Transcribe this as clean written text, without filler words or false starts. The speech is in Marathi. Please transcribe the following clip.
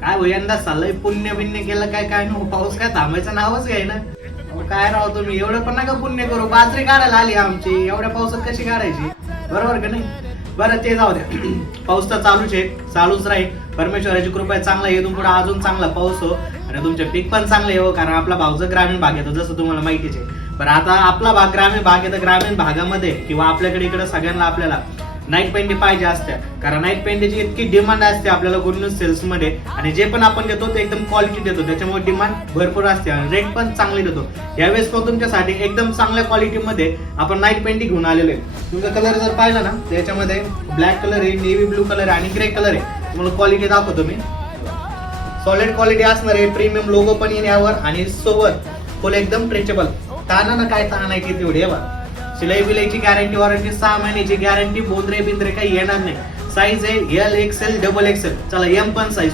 काय हो यंदा चाललंय पुण्य बिन्य केलं काय काय नको पाऊस काय थांबायचं नावच घ्याय ना. काय राव तुम्ही एवढं पण नका पुण्य करू. बाजरी काढायला आली आमची, एवढ्या पावसात कशी काढायची? बरोबर का नाही? बरं ते जाऊ द्या. पाऊस तर चालूच आहे, चालूच राहील. परमेश्वराची कृपा आहे, चांगला येऊन पुढे अजून चांगला पाऊस हो आणि तुमचे पीक पण चांगले हो. कारण आपला भाग जर ग्रामीण भाग येतो जसं तुम्हाला माहितीच आहे. पण आता आपला भाग ग्रामीण भाग येतो. ग्रामीण भागामध्ये किंवा आपल्याकडे इकडे सगळ्यांना आपल्याला नाईट पेंडी पाहिजे असते. कारण नाईट पेंडीची इतकी डिमांड असते आपल्याला गुड न्यूज सेल्स मध्ये. आणि जे पण आपण देतो ते एकदम क्वालिटी देतो, त्याच्यामुळे डिमांड भरपूर असते आणि रेट पण चांगले देतो. यावेळेस पण तुमच्यासाठी एकदम चांगल्या क्वालिटीमध्ये आपण नाईट पेंडी घेऊन आलेलो आहे. तुमचा कलर जर पाहिला ना त्याच्यामध्ये ब्लॅक कलर आहे, नेव्ही ब्लू कलर आहे आणि ग्रे कलर आहे. तुम्हाला क्वालिटी दाखवतो मी. सॉलिड क्वालिटी असणार आहे, प्रीमियम लोगो पण येईल यावर आणि सोबत फुल एकदम स्ट्रेचेबल. ताना ना काय ताना आहे किती एवढी आहे. शिलाई बिलाईची गॅरंटी, वॉरंटी 6 महिन्याची गॅरंटी. बोंद्रे बिंद्रे काही येणार नाही. साईज आहे एल एक्सेल डबल एक्सेल. चला एम पण साईज